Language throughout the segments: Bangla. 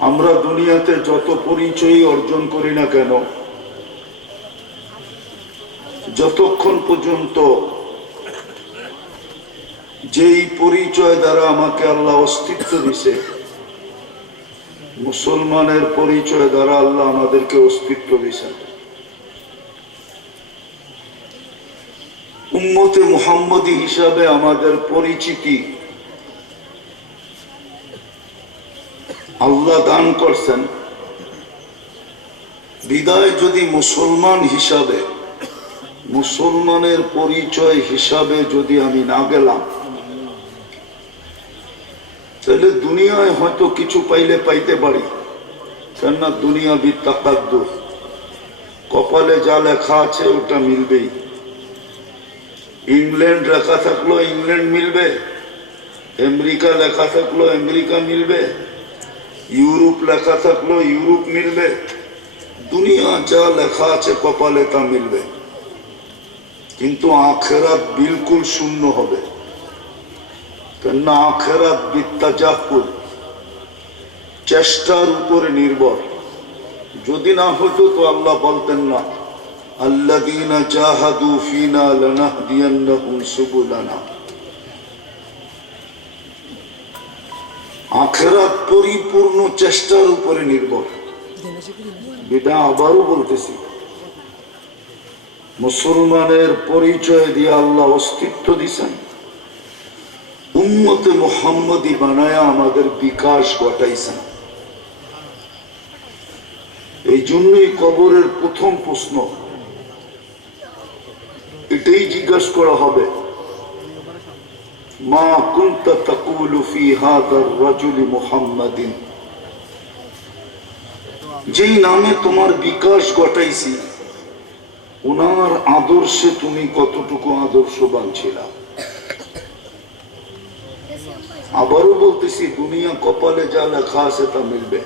আমরা দুনিয়াতে যত পরিচয় অর্জন করি না কেন, যতক্ষণ পর্যন্ত যেই পরিচয় দ্বারা আমাকে আল্লাহ অস্তিত্ব দিছে, মুসলমানের পরিচয় দ্বারা আল্লাহ আমাদেরকে অস্তিত্ব দিছেন। উম্মতে মুহাম্মদী হিসাবে আমাদের পরিচিতি আল্লাহ দান করছেন। বিদায় যদি মুসলমান হিসাবে, মুসলমানের পরিচয় হিসাবে যদি আমি না গেলাম, তাহলে দুনিয়ায় হয়তো কিছু পাইলে পাইতে পারি। কেননা দুনিয়া বিত্তাকাদ্য কপালে যা লেখা আছে, ওটা মিলবেই। ইংল্যান্ড লেখা থাকল ইংল্যান্ড মিলবে, আমেরিকা লেখা থাকল আমেরিকা মিলবে। ইউরোপ লেখা থাকল, ইউরোপ মিলবে। দুনিয়া যা লেখা আছে কপালে তা মিলবে। কিন্তু আখেরাত বিলকুল শূন্য হবে। কেননা আখেরাত বিত্তাজাকুল চেষ্টার উপরে নির্ভর। যদি না হতো তো আল্লাহ বলতেন না আল্লাদিনা জাহাদু ফিনা সুবুলানা। আখেরাত পরিপূর্ণ চেষ্টার উপরে নির্ভর। এটা আবারও বলতেছি, মুসলমানের পরিচয় দিয়ে আল্লাহ অস্তিত্ব দিছেন। উম্মতে মোহাম্মদী বানায়া আমাদের বিকাশ ঘটাইছেন। এই জন্যই কবরের প্রথম প্রশ্ন, এটাই জিজ্ঞাসা করা হবে। মা কুন্তা তাকুলু ফি হাদার রাজুলি মুহাম্মাদিন। যেই নামে তোমার বিকাশ ঘটাইছি ওনার আদর্শে তুমি কতটুকু আদর্শবান ছিলা। আবারও বলতেছি, দুনিয়া কপালে যা লেখা আছে তা মিলবে।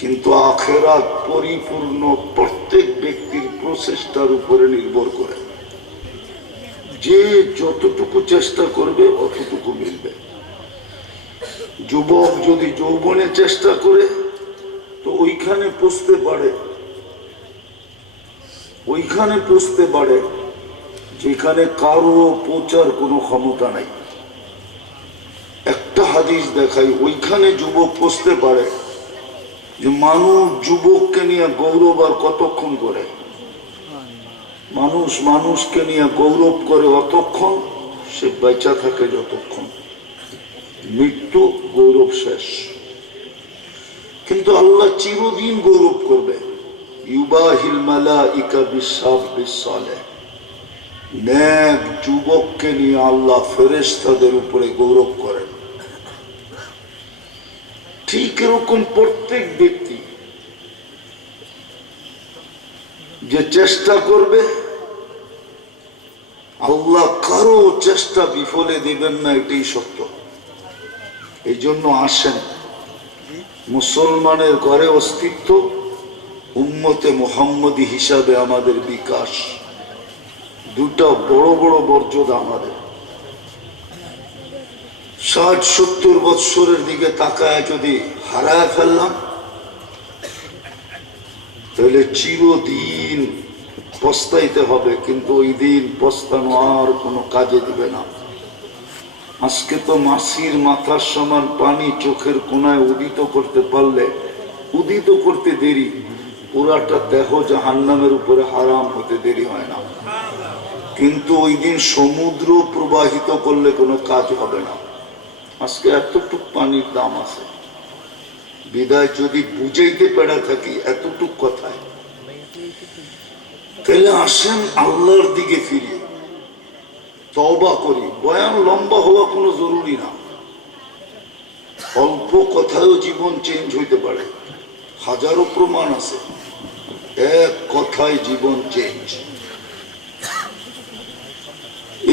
কিন্তু আখেরাত পরিপূর্ণ প্রত্যেক ব্যক্তির প্রচেষ্টার উপরে নির্ভর করে। যে যতটুকু চেষ্টা করবে, অতটুকু মিলবে। যুবক যদি যৌবনে চেষ্টা করে, তো ওইখানে পুষতে পারে। ওইখানে পুষতে পারে, যেখানে কারও পৌঁছার কোনো ক্ষমতা নাই। একটা হাদিস দেখাই, ওইখানে যুবক পুষতে পারে, যে মানুষ যুবককে নিয়ে গৌরব আর কতক্ষণ করে? মানুষ মানুষকে নিয়ে গৌরব করে অতক্ষণ, সে বেচা থাকে যতক্ষণ। মৃত্যু, গৌরব শেষ। কিন্তু আল্লাহ চিরদিন গৌরব করবে। ইউবাহিল মালাইকা বিশ্বাস বিশ্বালে ন্যাক যুবককে নিয়ে আল্লাহ ফেরেশতাদের উপরে গৌরব করেন। ঠিক এরকম প্রত্যেক ব্যক্তি যে চেষ্টা করবে আল্লাহ কারও চেষ্টা বিফলে দিবেন না, এটাই সত্য। এই জন্য আসেন। মুসলমানের ঘরে অস্তিত্ব, উম্মতে মোহাম্মদী হিসাবে আমাদের বিকাশ। দুটা বড় বড় মর্যাদা আমাদের। ষাট, সত্তর বৎসরের দিকে তাকায় যদি হারায় ফেললাম, তাহলে চিরদিন পস্তাইতে হবে, কিন্তু ওই দিন পস্তানো আর কোনো কাজে দিবে না। আজকে তো মাসির মাথার সমান পানি চোখের কোনায় উদিত করতে পারলে, উদিত করতে দেরি। পুরাটা দেহ জাহান্নামের উপরে হারাম হতে দেরি হয় না। কিন্তু ওই দিন সমুদ্র প্রবাহিত করলে কোনো কাজ হবে না। আজকে এতটুক পানির দাম আছে। বিদায় যদি বুঝাইতে পেরে থাকি এতটুক কথায়। তাহলে আসেন আল্লাহর দিকে ফিরে তবা করি। বয়ান লম্বা হওয়া কোনো জরুরি না। অল্প কথায়ও জীবন চেঞ্জ হইতে পারে। হাজারো প্রমাণ আছে। এক কথায় জীবন চেঞ্জ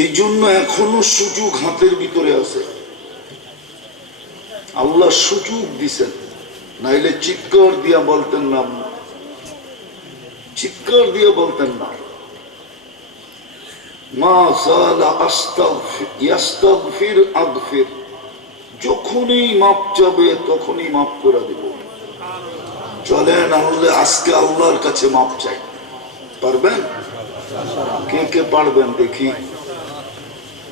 এই জন্য এখনও সুযোগ হাতের ভিতরে আছে। আল্লাহ সুযোগ দিছেন। নাইলে চিৎকার দিয়া বলতেন না চিৎকার দিয়ে বলতেন না। মা আগফির যখনই মাপ যাবে তখনই মাপ করে দিব। আজকে আল্লাহর কাছে মাপ চাই। পারবেন? কে কে পারবেন দেখি।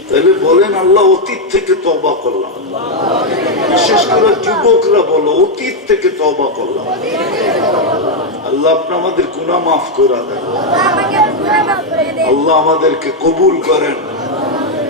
তাহলে বলেন, আল্লাহ অতীত থেকে তবা করলাম। বিশেষ করে যুবকরা বলো, অতীত আল্লাহ আপনি আমাদের গুনাহ মাফ করে দেন। আল্লাহ আমাদেরকে কবুল করেন।